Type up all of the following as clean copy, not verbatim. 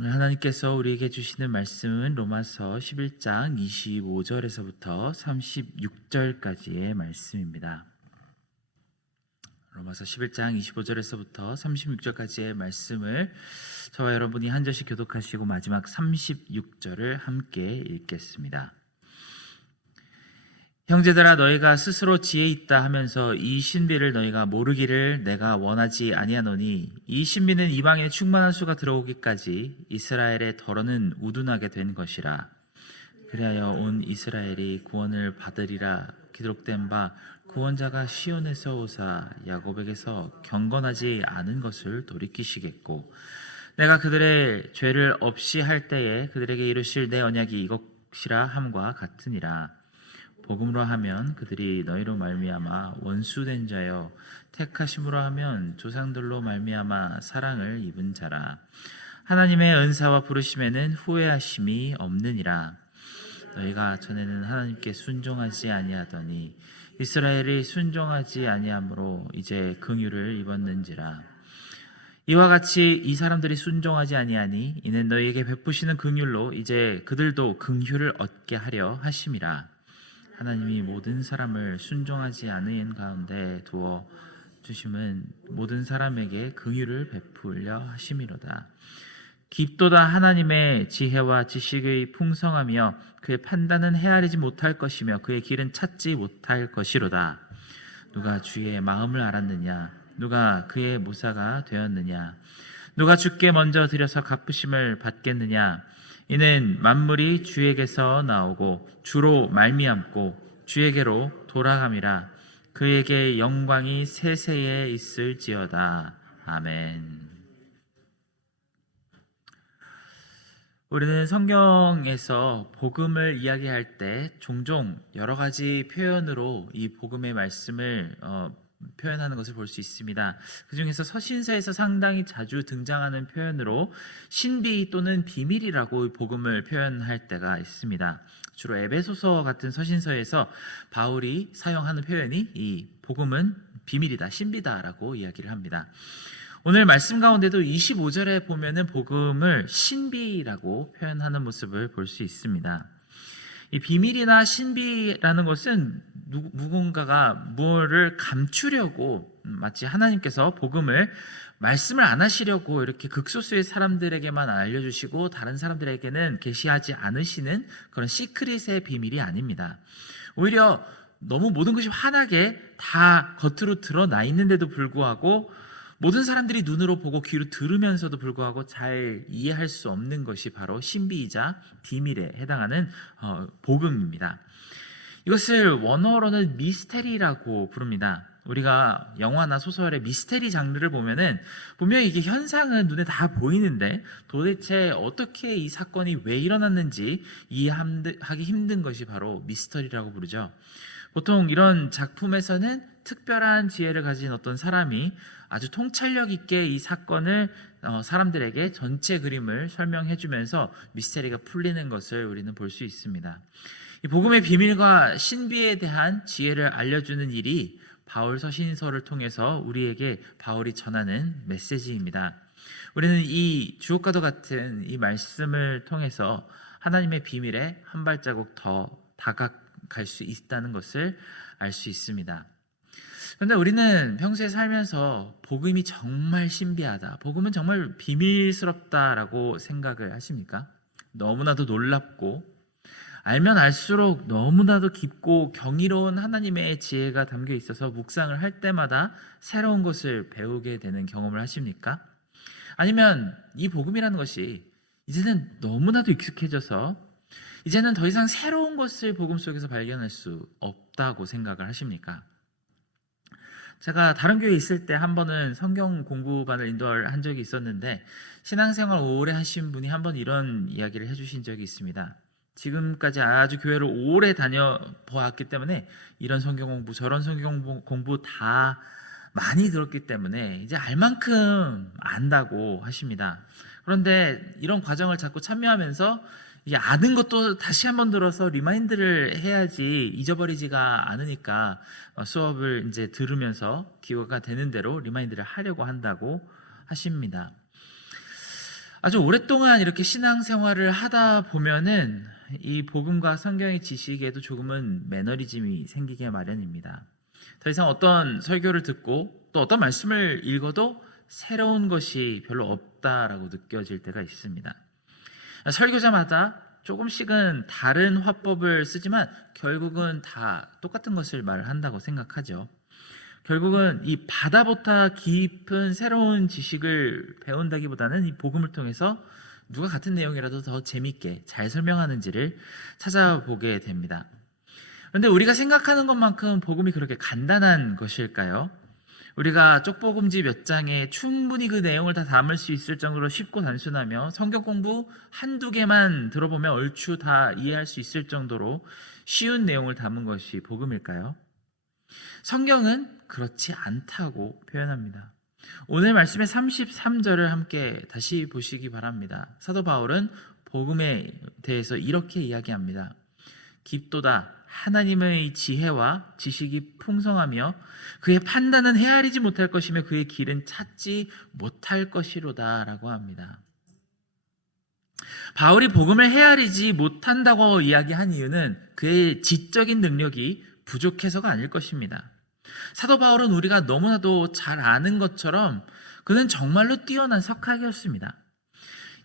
오늘 하나님께서 우리에게 주시는 말씀은 로마서 11장 25절에서부터 36절까지의 말씀입니다. 로마서 11장 25절에서부터 36절까지의 말씀을 저와 여러분이 한 절씩 교독하시고 마지막 36절을 함께 읽겠습니다. 형제들아, 너희가 스스로 지혜 있다 하면서 이 신비를 너희가 모르기를 내가 원하지 아니하노니, 이 신비는 이방인의 충만한 수가 들어오기까지 이스라엘의 덜어는 우둔하게 된 것이라. 그리하여 온 이스라엘이 구원을 받으리라 기록된 바, 구원자가 시온에서 오사 야곱에게서 경건하지 않은 것을 돌이키시겠고, 내가 그들의 죄를 없이 할 때에 그들에게 이루실 내 언약이 이것이라 함과 같으니라. 복음으로 하면 그들이 너희로 말미암아 원수된 자여, 택하심으로 하면 조상들로 말미암아 사랑을 입은 자라. 하나님의 은사와 부르심에는 후회하심이 없느니라. 너희가 전에는 하나님께 순종하지 아니하더니 이스라엘이 순종하지 아니하므로 이제 긍휼을 입었는지라. 이와 같이 이 사람들이 순종하지 아니하니 이는 너희에게 베푸시는 긍휼로 이제 그들도 긍휼을 얻게 하려 하심이라. 하나님이 모든 사람을 순종하지 않은 가운데 두어 주심은 모든 사람에게 긍휼을 베풀려 하심이로다. 깊도다 하나님의 지혜와 지식의 풍성하며 그의 판단은 헤아리지 못할 것이며 그의 길은 찾지 못할 것이로다. 누가 주의 마음을 알았느냐? 누가 그의 모사가 되었느냐? 누가 주께 먼저 드려서 갚으심을 받겠느냐? 이는 만물이 주에게서 나오고 주로 말미암고 주에게로 돌아감이라. 그에게 영광이 세세에 있을지어다. 아멘. 우리는 성경에서 복음을 이야기할 때 종종 여러 가지 표현으로 이 복음의 말씀을 표현하는 것을 볼 수 있습니다. 그 중에서 서신서에서 상당히 자주 등장하는 표현으로 신비 또는 비밀이라고 복음을 표현할 때가 있습니다. 주로 에베소서 같은 서신서에서 바울이 사용하는 표현이 이 복음은 비밀이다, 신비다라고 이야기를 합니다. 오늘 말씀 가운데도 25절에 보면은 복음을 신비라고 표현하는 모습을 볼 수 있습니다. 이 비밀이나 신비라는 것은 누군가가 무엇을 감추려고, 마치 하나님께서 복음을 말씀을 안 하시려고 이렇게 극소수의 사람들에게만 알려주시고 다른 사람들에게는 계시하지 않으시는 그런 시크릿의 비밀이 아닙니다. 오히려 너무 모든 것이 환하게 다 겉으로 드러나 있는데도 불구하고 모든 사람들이 눈으로 보고 귀로 들으면서도 불구하고 잘 이해할 수 없는 것이 바로 신비이자 비밀에 해당하는 복음입니다. 이것을 원어로는 미스테리라고 부릅니다. 우리가 영화나 소설의 미스테리 장르를 보면은 분명히 이게 현상은 눈에 다 보이는데 도대체 어떻게 이 사건이 왜 일어났는지 이해하기 힘든 것이 바로 미스터리라고 부르죠. 보통 이런 작품에서는 특별한 지혜를 가진 어떤 사람이 아주 통찰력 있게 이 사건을 사람들에게 전체 그림을 설명해 주면서 미스테리가 풀리는 것을 우리는 볼 수 있습니다. 이 복음의 비밀과 신비에 대한 지혜를 알려주는 일이 바울 서신서를 통해서 우리에게 바울이 전하는 메시지입니다. 우리는 이 주옥과도 같은 이 말씀을 통해서 하나님의 비밀에 한 발자국 더 다가갈 수 있다는 것을 알 수 있습니다. 그런데 우리는 평소에 살면서 복음이 정말 신비하다, 복음은 정말 비밀스럽다라고 생각을 하십니까? 너무나도 놀랍고 알면 알수록 너무나도 깊고 경이로운 하나님의 지혜가 담겨 있어서 묵상을 할 때마다 새로운 것을 배우게 되는 경험을 하십니까? 아니면 이 복음이라는 것이 이제는 너무나도 익숙해져서 이제는 더 이상 새로운 것을 복음 속에서 발견할 수 없다고 생각을 하십니까? 제가 다른 교회에 있을 때 한 번은 성경 공부반을 인도한 적이 있었는데 신앙생활 오래 하신 분이 한 번 이런 이야기를 해주신 적이 있습니다. 지금까지 아주 교회를 오래 다녀보았기 때문에 이런 성경 공부 저런 성경 공부 다 많이 들었기 때문에 이제 알 만큼 안다고 하십니다. 그런데 이런 과정을 자꾸 참여하면서 이게 아는 것도 다시 한번 들어서 리마인드를 해야지 잊어버리지가 않으니까 수업을 이제 들으면서 기억가 되는 대로 리마인드를 하려고 한다고 하십니다. 아주 오랫동안 이렇게 신앙생활을 하다 보면은 이 복음과 성경의 지식에도 조금은 매너리즘이 생기게 마련입니다. 더 이상 어떤 설교를 듣고 또 어떤 말씀을 읽어도 새로운 것이 별로 없다라고 느껴질 때가 있습니다. 설교자마다 조금씩은 다른 화법을 쓰지만 결국은 다 똑같은 것을 말한다고 생각하죠. 결국은 이 바다보다 깊은 새로운 지식을 배운다기보다는 이 복음을 통해서 누가 같은 내용이라도 더 재밌게 잘 설명하는지를 찾아보게 됩니다. 그런데 우리가 생각하는 것만큼 복음이 그렇게 간단한 것일까요? 우리가 쪽복음지 몇 장에 충분히 그 내용을 다 담을 수 있을 정도로 쉽고 단순하며 성경 공부 한두 개만 들어보면 얼추 다 이해할 수 있을 정도로 쉬운 내용을 담은 것이 복음일까요? 성경은 그렇지 않다고 표현합니다. 오늘 말씀의 33절을 함께 다시 보시기 바랍니다. 사도 바울은 복음에 대해서 이렇게 이야기합니다. 깊도다 하나님의 지혜와 지식이 풍성하며 그의 판단은 헤아리지 못할 것이며 그의 길은 찾지 못할 것이로다 라고 합니다. 바울이 복음을 헤아리지 못한다고 이야기한 이유는 그의 지적인 능력이 부족해서가 아닐 것입니다. 사도 바울은 우리가 너무나도 잘 아는 것처럼 그는 정말로 뛰어난 석학이었습니다.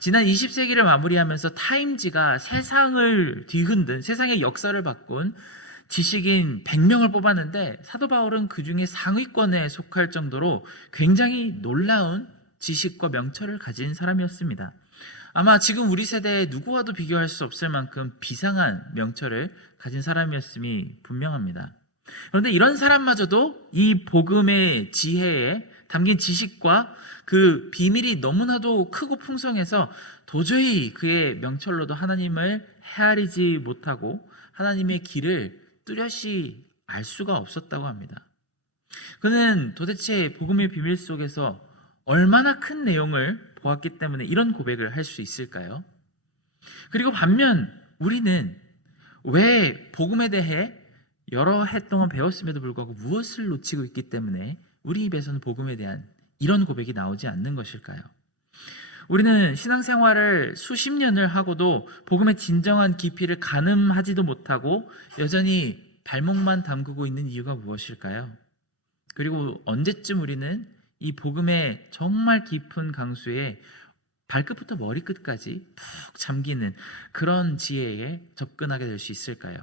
지난 20세기를 마무리하면서 타임지가 세상을 뒤흔든, 세상의 역사를 바꾼 지식인 100명을 뽑았는데 사도 바울은 그 중에 상위권에 속할 정도로 굉장히 놀라운 지식과 명철을 가진 사람이었습니다. 아마 지금 우리 세대에 누구와도 비교할 수 없을 만큼 비상한 명철을 가진 사람이었음이 분명합니다. 그런데 이런 사람마저도 이 복음의 지혜에 담긴 지식과 그 비밀이 너무나도 크고 풍성해서 도저히 그의 명철로도 하나님을 헤아리지 못하고 하나님의 길을 뚜렷이 알 수가 없었다고 합니다. 그는 도대체 복음의 비밀 속에서 얼마나 큰 내용을 보았기 때문에 이런 고백을 할 수 있을까요? 그리고 반면 우리는 왜 복음에 대해 여러 해 동안 배웠음에도 불구하고 무엇을 놓치고 있기 때문에 우리 입에서는 복음에 대한 이런 고백이 나오지 않는 것일까요? 우리는 신앙생활을 수십 년을 하고도 복음의 진정한 깊이를 가늠하지도 못하고 여전히 발목만 담그고 있는 이유가 무엇일까요? 그리고 언제쯤 우리는 이 복음의 정말 깊은 강수에 발끝부터 머리끝까지 푹 잠기는 그런 지혜에 접근하게 될 수 있을까요?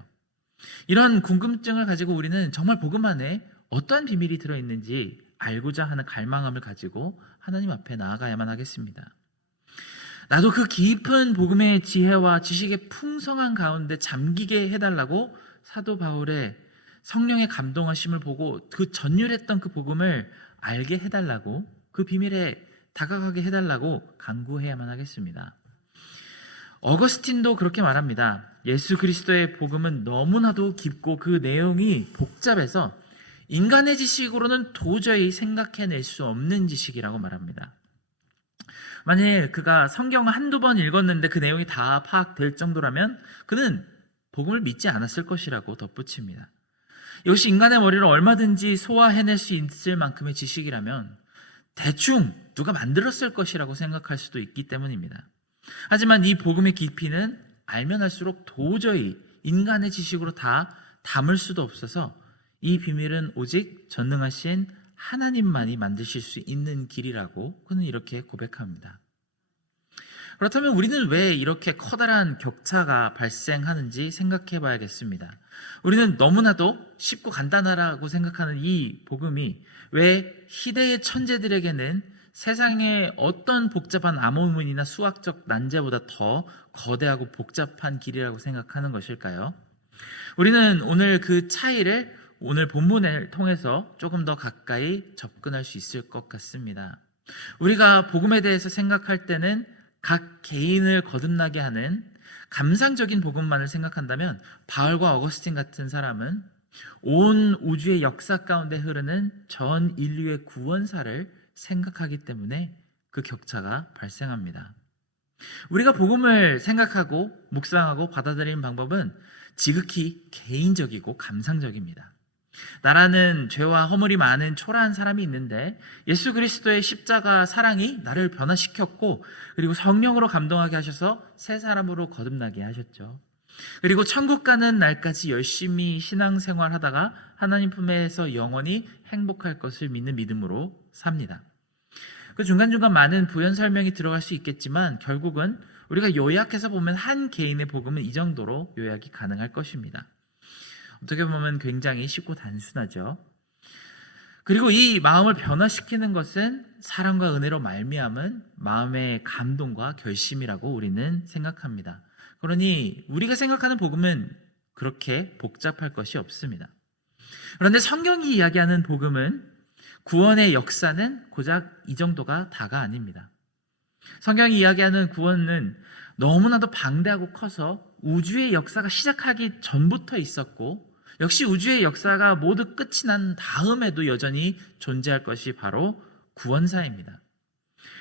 이런 궁금증을 가지고 우리는 정말 복음 안에 어떠한 비밀이 들어있는지 알고자 하는 갈망함을 가지고 하나님 앞에 나아가야만 하겠습니다. 나도 그 깊은 복음의 지혜와 지식의 풍성한 가운데 잠기게 해달라고 사도 바울의 성령의 감동하심을 보고 그 전율했던 그 복음을 알게 해달라고 그 비밀에 다가가게 해달라고 간구해야만 하겠습니다. 어거스틴도 그렇게 말합니다. 예수 그리스도의 복음은 너무나도 깊고 그 내용이 복잡해서 인간의 지식으로는 도저히 생각해낼 수 없는 지식이라고 말합니다. 만일 그가 성경을 한두 번 읽었는데 그 내용이 다 파악될 정도라면 그는 복음을 믿지 않았을 것이라고 덧붙입니다. 이것이 인간의 머리를 얼마든지 소화해낼 수 있을 만큼의 지식이라면 대충 누가 만들었을 것이라고 생각할 수도 있기 때문입니다. 하지만 이 복음의 깊이는 알면 할수록 도저히 인간의 지식으로 다 담을 수도 없어서 이 비밀은 오직 전능하신 하나님만이 만드실 수 있는 길이라고 그는 이렇게 고백합니다. 그렇다면 우리는 왜 이렇게 커다란 격차가 발생하는지 생각해 봐야겠습니다. 우리는 너무나도 쉽고 간단하다고 생각하는 이 복음이 왜 시대의 천재들에게는 세상의 어떤 복잡한 암호문이나 수학적 난제보다 더 거대하고 복잡한 길이라고 생각하는 것일까요? 우리는 오늘 그 차이를 오늘 본문을 통해서 조금 더 가까이 접근할 수 있을 것 같습니다. 우리가 복음에 대해서 생각할 때는 각 개인을 거듭나게 하는 감상적인 복음만을 생각한다면 바울과 어거스틴 같은 사람은 온 우주의 역사 가운데 흐르는 전 인류의 구원사를 생각하기 때문에 그 격차가 발생합니다. 우리가 복음을 생각하고 묵상하고 받아들이는 방법은 지극히 개인적이고 감상적입니다. 나라는 죄와 허물이 많은 초라한 사람이 있는데 예수 그리스도의 십자가 사랑이 나를 변화시켰고, 그리고 성령으로 감동하게 하셔서 새 사람으로 거듭나게 하셨죠. 그리고 천국 가는 날까지 열심히 신앙생활 하다가 하나님 품에서 영원히 행복할 것을 믿는 믿음으로 삽니다. 그 중간중간 많은 부연 설명이 들어갈 수 있겠지만 결국은 우리가 요약해서 보면 한 개인의 복음은 이 정도로 요약이 가능할 것입니다. 어떻게 보면 굉장히 쉽고 단순하죠. 그리고 이 마음을 변화시키는 것은 사랑과 은혜로 말미암은 마음의 감동과 결심이라고 우리는 생각합니다. 그러니 우리가 생각하는 복음은 그렇게 복잡할 것이 없습니다. 그런데 성경이 이야기하는 복음은, 구원의 역사는 고작 이 정도가 다가 아닙니다. 성경이 이야기하는 구원은 너무나도 방대하고 커서 우주의 역사가 시작하기 전부터 있었고, 역시 우주의 역사가 모두 끝이 난 다음에도 여전히 존재할 것이 바로 구원사입니다.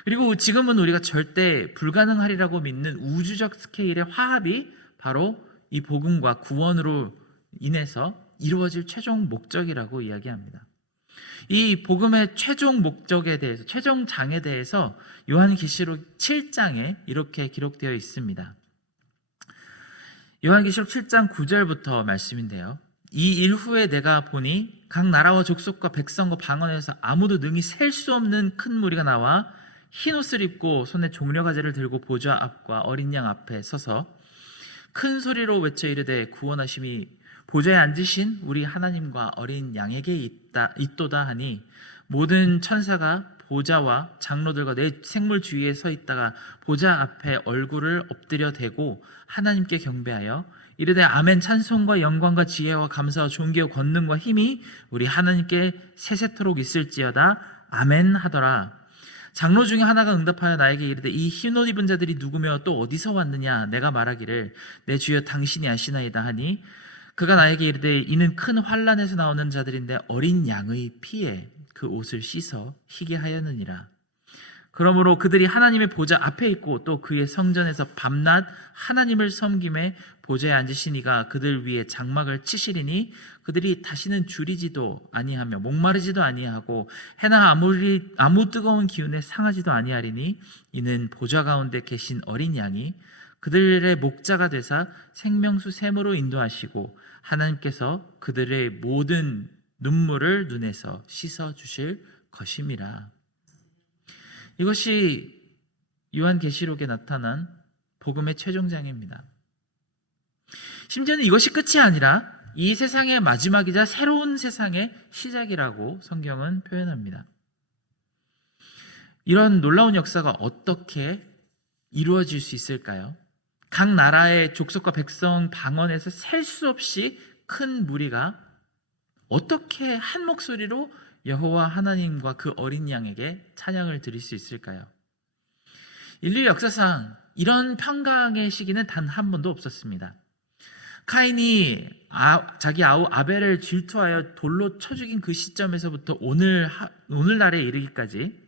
그리고 지금은 우리가 절대 불가능하리라고 믿는 우주적 스케일의 화합이 바로 이 복음과 구원으로 인해서 이루어질 최종 목적이라고 이야기합니다. 이 복음의 최종 목적에 대해서, 최종장에 대해서 요한계시록 7장에 이렇게 기록되어 있습니다. 요한계시록 7장 9절부터 말씀인데요. 이 일 후에 내가 보니 각 나라와 족속과 백성과 방언에서 아무도 능히 셀 수 없는 큰 무리가 나와 흰 옷을 입고 손에 종려가지를 들고 보좌 앞과 어린 양 앞에 서서 큰 소리로 외쳐 이르되 구원하심이 보좌에 앉으신 우리 하나님과 어린 양에게 있도다 하니, 모든 천사가 보좌와 장로들과 내 생물 주위에 서 있다가 보좌 앞에 얼굴을 엎드려 대고 하나님께 경배하여 이르되 아멘, 찬송과 영광과 지혜와 감사와 존귀와 권능과 힘이 우리 하나님께 세세토록 있을지어다 아멘 하더라. 장로 중에 하나가 응답하여 나에게 이르되 이 흰옷 입은 자들이 누구며 또 어디서 왔느냐? 내가 말하기를 내 주여 당신이 아시나이다 하니, 그가 나에게 이르되 이는 큰 환난에서 나오는 자들인데 어린 양의 피에 그 옷을 씻어 희게 하였느니라. 그러므로 그들이 하나님의 보좌 앞에 있고 또 그의 성전에서 밤낮 하나님을 섬김에 보좌에 앉으신 이가 그들 위에 장막을 치시리니, 그들이 다시는 줄이지도 아니하며 목마르지도 아니하고 해나 아무 뜨거운 기운에 상하지도 아니하리니, 이는 보좌 가운데 계신 어린 양이 그들의 목자가 되사 생명수 샘으로 인도하시고 하나님께서 그들의 모든 눈물을 눈에서 씻어 주실 것임이라. 이것이 요한계시록에 나타난 복음의 최종장입니다. 심지어는 이것이 끝이 아니라 이 세상의 마지막이자 새로운 세상의 시작이라고 성경은 표현합니다. 이런 놀라운 역사가 어떻게 이루어질 수 있을까요? 각 나라의 족속과 백성 방언에서 셀 수 없이 큰 무리가 어떻게 한 목소리로 여호와 하나님과 그 어린 양에게 찬양을 드릴 수 있을까요? 인류 역사상 이런 평강의 시기는 단 한 번도 없었습니다. 카인이 자기 아우 아벨을 질투하여 돌로 쳐 죽인 그 시점에서부터 오늘날에 이르기까지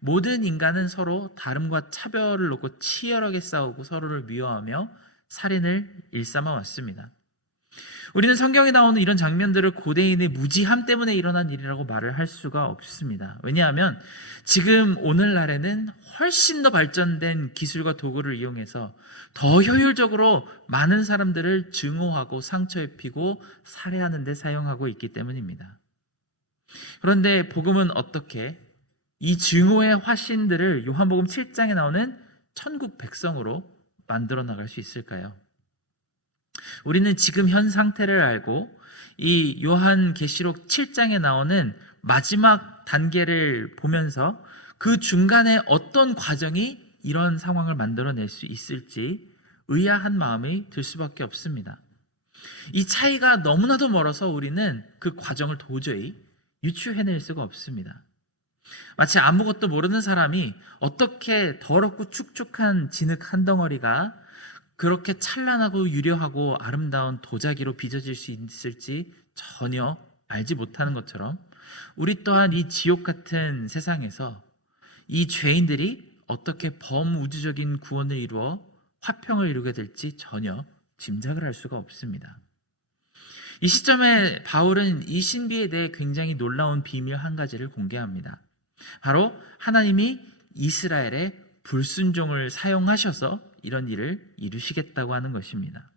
모든 인간은 서로 다름과 차별을 놓고 치열하게 싸우고 서로를 미워하며 살인을 일삼아 왔습니다. 우리는 성경에 나오는 이런 장면들을 고대인의 무지함 때문에 일어난 일이라고 말을 할 수가 없습니다. 왜냐하면 지금 오늘날에는 훨씬 더 발전된 기술과 도구를 이용해서 더 효율적으로 많은 사람들을 증오하고 상처 입히고 살해하는 데 사용하고 있기 때문입니다. 그런데 복음은 어떻게 이 증오의 화신들을 요한복음 7장에 나오는 천국 백성으로 만들어 나갈 수 있을까요? 우리는 지금 현 상태를 알고 이 요한계시록 7장에 나오는 마지막 단계를 보면서 그 중간에 어떤 과정이 이런 상황을 만들어낼 수 있을지 의아한 마음이 들 수밖에 없습니다. 이 차이가 너무나도 멀어서 우리는 그 과정을 도저히 유추해낼 수가 없습니다. 마치 아무것도 모르는 사람이 어떻게 더럽고 축축한 진흙 한 덩어리가 그렇게 찬란하고 유려하고 아름다운 도자기로 빚어질 수 있을지 전혀 알지 못하는 것처럼, 우리 또한 이 지옥 같은 세상에서 이 죄인들이 어떻게 범우주적인 구원을 이루어 화평을 이루게 될지 전혀 짐작을 할 수가 없습니다. 이 시점에 바울은 이 신비에 대해 굉장히 놀라운 비밀 한 가지를 공개합니다. 바로 하나님이 이스라엘의 불순종을 사용하셔서 이런 일을 이루시겠다고 하는 것입니다.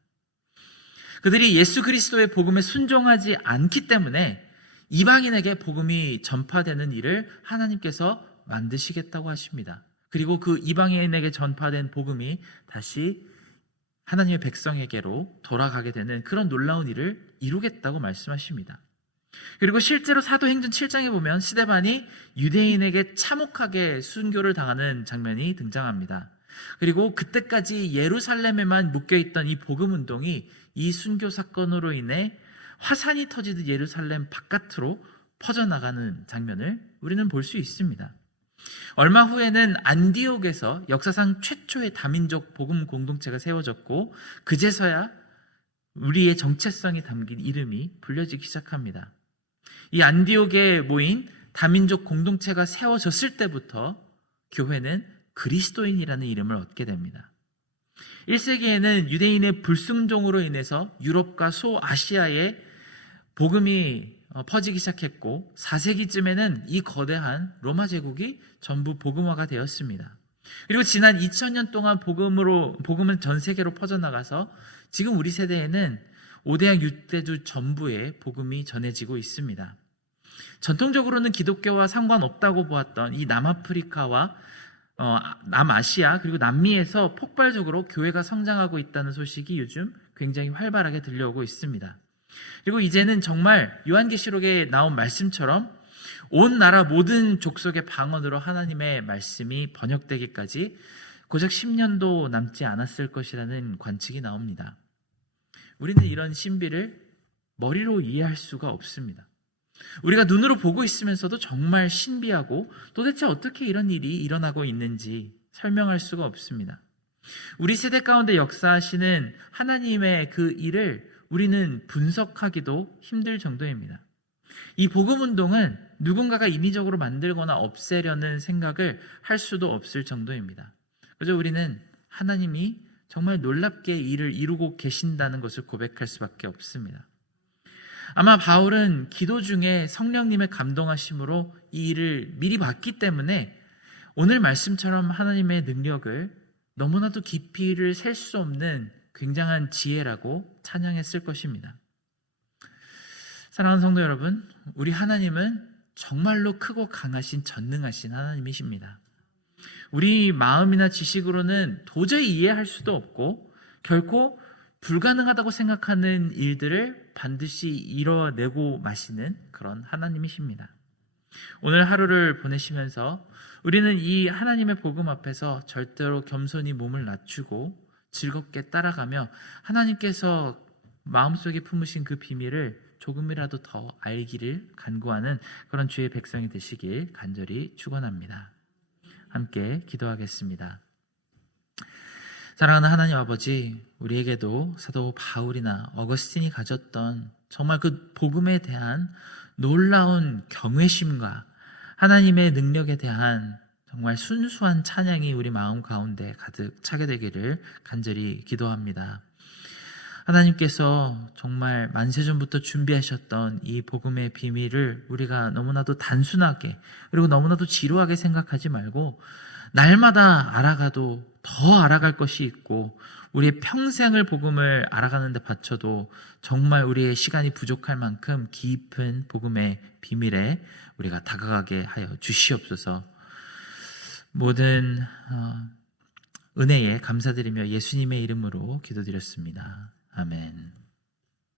그들이 예수 그리스도의 복음에 순종하지 않기 때문에 이방인에게 복음이 전파되는 일을 하나님께서 만드시겠다고 하십니다. 그리고 그 이방인에게 전파된 복음이 다시 하나님의 백성에게로 돌아가게 되는 그런 놀라운 일을 이루겠다고 말씀하십니다. 그리고 실제로 사도행전 7장에 보면 스데반이 유대인에게 참혹하게 순교를 당하는 장면이 등장합니다. 그리고 그때까지 예루살렘에만 묶여있던 이 복음운동이 이 순교 사건으로 인해 화산이 터지듯 예루살렘 바깥으로 퍼져나가는 장면을 우리는 볼 수 있습니다. 얼마 후에는 안디옥에서 역사상 최초의 다민족 복음 공동체가 세워졌고 그제서야 우리의 정체성이 담긴 이름이 불려지기 시작합니다. 이 안디옥에 모인 다민족 공동체가 세워졌을 때부터 교회는 그리스도인이라는 이름을 얻게 됩니다. 1세기에는 유대인의 불순종으로 인해서 유럽과 소아시아에 복음이 퍼지기 시작했고 4세기쯤에는 이 거대한 로마 제국이 전부 복음화가 되었습니다. 그리고 지난 2000년 동안 복음은 전 세계로 퍼져나가서 지금 우리 세대에는 5대양 6대주 전부에 복음이 전해지고 있습니다. 전통적으로는 기독교와 상관없다고 보았던 이 남아프리카와 남아시아 그리고 남미에서 폭발적으로 교회가 성장하고 있다는 소식이 요즘 굉장히 활발하게 들려오고 있습니다. 그리고 이제는 정말 요한계시록에 나온 말씀처럼 온 나라 모든 족속의 방언으로 하나님의 말씀이 번역되기까지 고작 10년도 남지 않았을 것이라는 관측이 나옵니다. 우리는 이런 신비를 머리로 이해할 수가 없습니다. 우리가 눈으로 보고 있으면서도 정말 신비하고 도대체 어떻게 이런 일이 일어나고 있는지 설명할 수가 없습니다. 우리 세대 가운데 역사하시는 하나님의 그 일을 우리는 분석하기도 힘들 정도입니다. 이 복음운동은 누군가가 인위적으로 만들거나 없애려는 생각을 할 수도 없을 정도입니다. 그저 우리는 하나님이 정말 놀랍게 일을 이루고 계신다는 것을 고백할 수밖에 없습니다. 아마 바울은 기도 중에 성령님의 감동하심으로 이 일을 미리 봤기 때문에 오늘 말씀처럼 하나님의 능력을 너무나도 깊이를 셀 수 없는 굉장한 지혜라고 찬양했을 것입니다. 사랑하는 성도 여러분, 우리 하나님은 정말로 크고 강하신 전능하신 하나님이십니다. 우리 마음이나 지식으로는 도저히 이해할 수도 없고 결코 불가능하다고 생각하는 일들을 반드시 이뤄내고 마시는 그런 하나님이십니다. 오늘 하루를 보내시면서 우리는 이 하나님의 복음 앞에서 절대로 겸손히 몸을 낮추고 즐겁게 따라가며 하나님께서 마음속에 품으신 그 비밀을 조금이라도 더 알기를 간구하는 그런 주의 백성이 되시길 간절히 축원합니다. 함께 기도하겠습니다. 사랑하는 하나님 아버지, 우리에게도 사도 바울이나 어거스틴이 가졌던 정말 그 복음에 대한 놀라운 경외심과 하나님의 능력에 대한 정말 순수한 찬양이 우리 마음 가운데 가득 차게 되기를 간절히 기도합니다. 하나님께서 정말 만세전부터 준비하셨던 이 복음의 비밀을 우리가 너무나도 단순하게 그리고 너무나도 지루하게 생각하지 말고 날마다 알아가도 더 알아갈 것이 있고 우리의 평생을 복음을 알아가는 데 바쳐도 정말 우리의 시간이 부족할 만큼 깊은 복음의 비밀에 우리가 다가가게 하여 주시옵소서. 모든 은혜에 감사드리며 예수님의 이름으로 기도드렸습니다. 아멘.